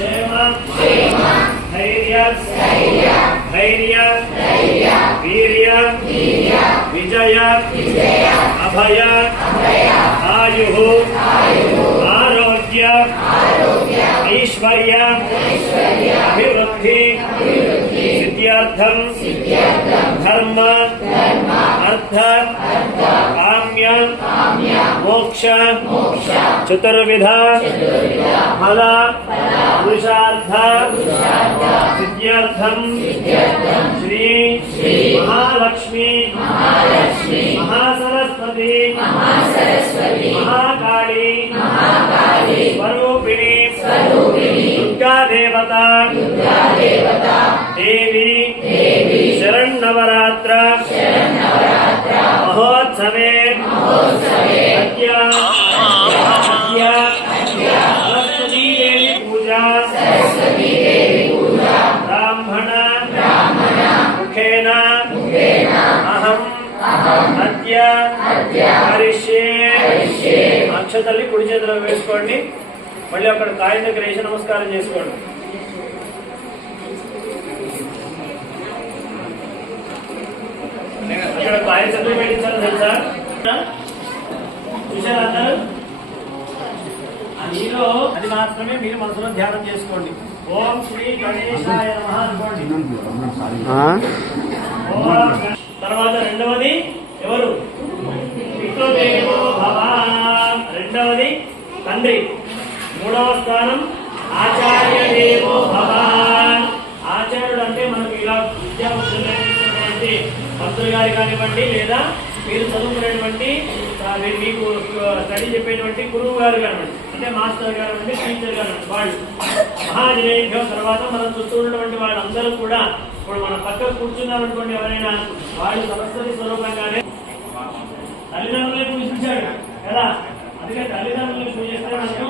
क्षेम धैर्य वीर्य विजय अभय आयु आरोग्य ऐश्वर्य अभिवृद्धि सिद्ध्यर्थम धर्म अर्थ काम्य मोक्ष चतुर्विध फल पुरुषार्थ सिद्ध्यर्थम श्री महालक्ष्मी महासरस्वती महाकाली स्वरूपिणी दुर्गा देवता देवी शरण्नवरात्र महोत्सवे सरस्वती देवी पूजा ब्राह्मण मुखेन अहम अद्य करिष्ये అక్షతల్లి కుడి చేతిలో వేసుకోండి. మళ్ళీ అక్కడ కాయం దగ్గర వేసి నమస్కారం చేసుకోండి. అక్కడ కాయం చదువు పెట్టించాలి తెలుసా? చూసారా అందరూ? నీలో అది మాత్రమే మీరు మనసులో ధ్యానం చేసుకోండి. ఓం శ్రీ గణేశాయ నమః అనుకోండి. తర్వాత రెండవది ఎవరు? పితృదేవో భవ. రెండవది తండ్రి. మూడవ స్థానం ఆచార్య దేవో భవ. ఆచార్యుడు అంటే మనకు ఇలా విద్యాబుద్ధులైనటువంటి మంత్రులు గారు కానివ్వండి, లేదా మీరు చదువుకునేటువంటి మీకు స్టడీ చెప్పేటువంటి గురువు గారు కానివ్వండి, అంటే మాస్టర్ గారు అంటే టీచర్ గారు వాళ్ళు మహాజనేభ్యం. తర్వాత మనం చుట్టూ ఉన్నటువంటి వాళ్ళందరూ కూడా ఇప్పుడు మన పక్కన కూర్చున్నారనుకోండి, ఎవరైనా వాళ్ళు సరస్వతి స్వరూపంగానే తల్లిదండ్రులే పూజించాడు కదా. అందుకే తల్లిదండ్రులను పూజిస్తే మనకు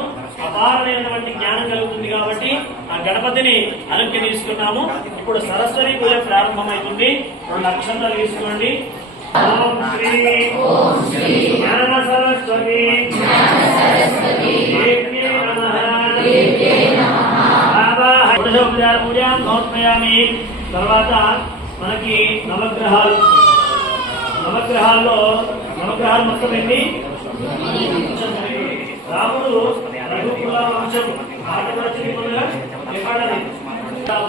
అపారమైనటువంటి జ్ఞానం కలుగుతుంది. కాబట్టి ఆ గణపతిని అనుజ్ఞ తీసుకున్నాము. ఇప్పుడు సరస్వతి పూజ ప్రారంభమవుతుంది. 2 అక్షంతలు తీసుకోండి. ఓం శ్రీ జ్ఞాన సరస్వతి పూజాం సమర్పయామి. తర్వాత మనకి నవగ్రహాలు మొత్తం ఎన్ని? రాముడు రఘుకుల వంశం ఆటపరచుని పొందగా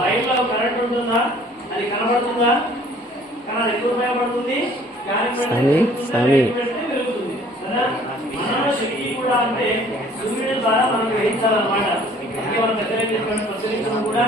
బయట కరెంట్ ఉంటుందా? అది కనబడుతుందా? కానీ అది ఎక్కువ ఉపయోగపడుతుంది. పెరుగుతుంది కదా. మన శక్తి కూడా అంటే సూర్యుడి ద్వారా మనం గ్రహించాలన్నమాట. అందుకే మనం దగ్గర పరిశీలించడం కూడా